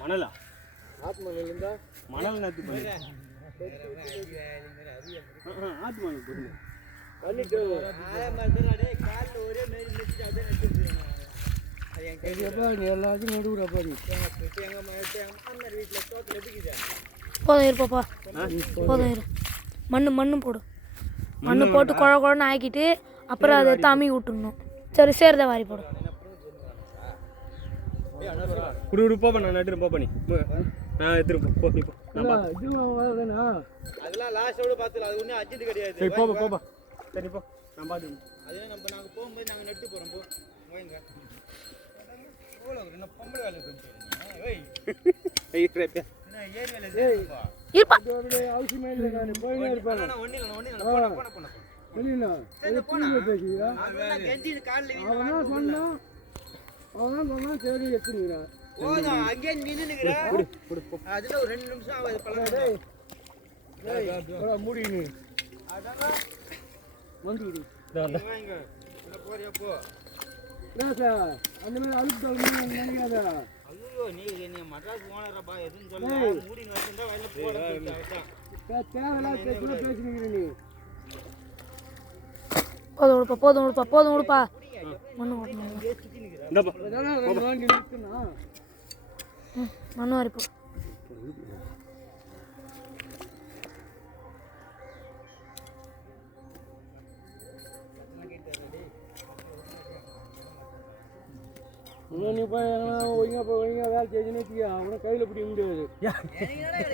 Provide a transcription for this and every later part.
மணலா ஆத்து மணல் இருந்தா மணல் நட்டு பண்ணு ஆத்து மணல் போடு பண்ணிட்டு காலில் ஒரே மாரி நெட்டு அதே நட்டு எல்லாத்தையும் நடுவுறப்பா எங்கள் மாமனார் வீட்டில் தோட்டத்தில் எடுக்குது போதும் இருப்பாப்பா போதும் இரு மண்ணு போடு மண்ணு போட்டு குழ குழன்னு ஆக்கிட்டு அப்புறம் அதை எடுத்து அம்மி விட்டுடணும் சரி சேர்தான் வாரி போடு குடு போப்பா நான் நட்டு போ பண்ணி நான் எடுத்துருப்போம் போ இப்போ அதெல்லாம் லாஸ்ட்டோட பார்த்துக்கலாம் அது ஒன்றும் அர்ஜென்ட் கிடையாது சரி போப்பா சரி போ நான் பார்த்துக்கணும் அதே நாங்கள் போகும்போது நாங்கள் நட்டு போகிறோம் போ போய்ங்க என்ன பொம்பளை வேலை அவசியமே இல்லை நான் போயினே இருப்பேன் அவன் சொன்னா சரி எடுத்துக்கிறேன் அங்கேயே நின்றுக்கிறேன் அதில் ஒரு 2 நிமிஷம் ஆகுது பழம் மூடி வந்து போறியா போ சார் அந்த மாதிரி அழுப்பு நினைக்காத ஐயோ நீ என்ன மட்ராஸ் போனப்பா எதுன்னு சொல்ல மூடி வச்சிருந்தா வயல போட தேவையில்லாத பேசினீங்க நீ போதும் விடுப்பா மண்ணு ஓட்டணும் மண்ணு வாரிப்போ நீ போய் ஒழுங்கா வேலை செஞ்சுன்னு வச்சுக்க அவனை கையில் பிடிக்க முடியாது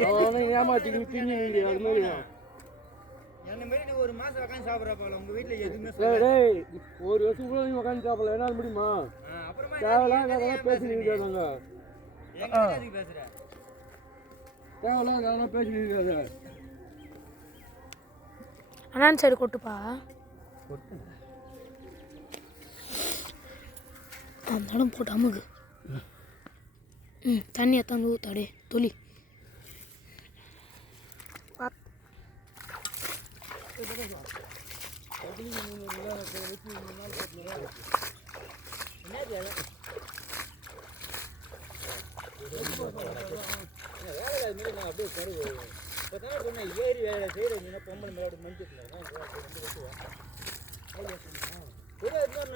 அவனை ஏமாத்திக்கு திங்க முடியாது அது மாதிரி ஒரு மாசம் உட்காந்து சாப்பிட்றப்பா உங்க வீட்டில் எதுவுமே ஒரு வருஷம் கூட நீ உட்காந்து சாப்பிடல என்னால் முடியுமா தேவையில்லாம் அதெல்லாம் பேசிட்டு இருக்காங்க தேவையில்லாம் அதெல்லாம் பேசிட்டு இருக்காது அண்ணான் சைடு கொட்டுப்பா அந்த போட்டு அமுகு தண்ணி எத்தாந்து ஊத்தாடே தொலி ஏறி வேலை செய்யறீங்க பொம்பளை மேல மஞ்சள்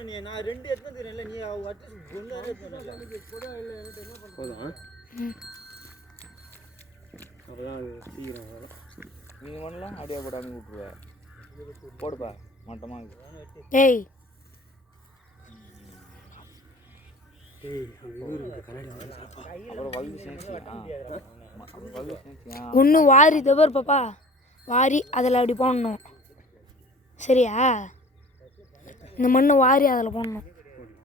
நீ நான் 2 எடுத்துக்கிறேன் நீ போதும் அப்பதான் அது சீக்கிரம் நீ பண்ணலாம் அப்படியே போடாமல் விட்டுருவேன் போடுப்பா மட்டமாக ஏய் ஒன்று வாரி தவிர பாப்பா வாரி அதில் அப்படி போடணும் சரியா இந்த மண்ணை வாரி அதில் போடணும்